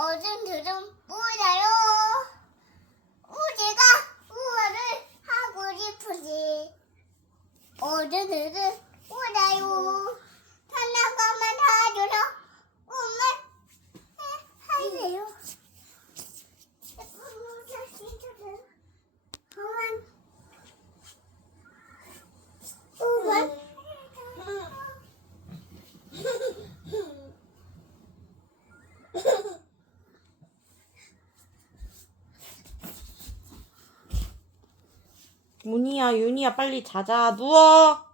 어좀 들좀 뿌려요. 우제가 우아를 하고 싶으지. 어좀 들좀 문이야, 윤이야, 빨리 자자. 누워.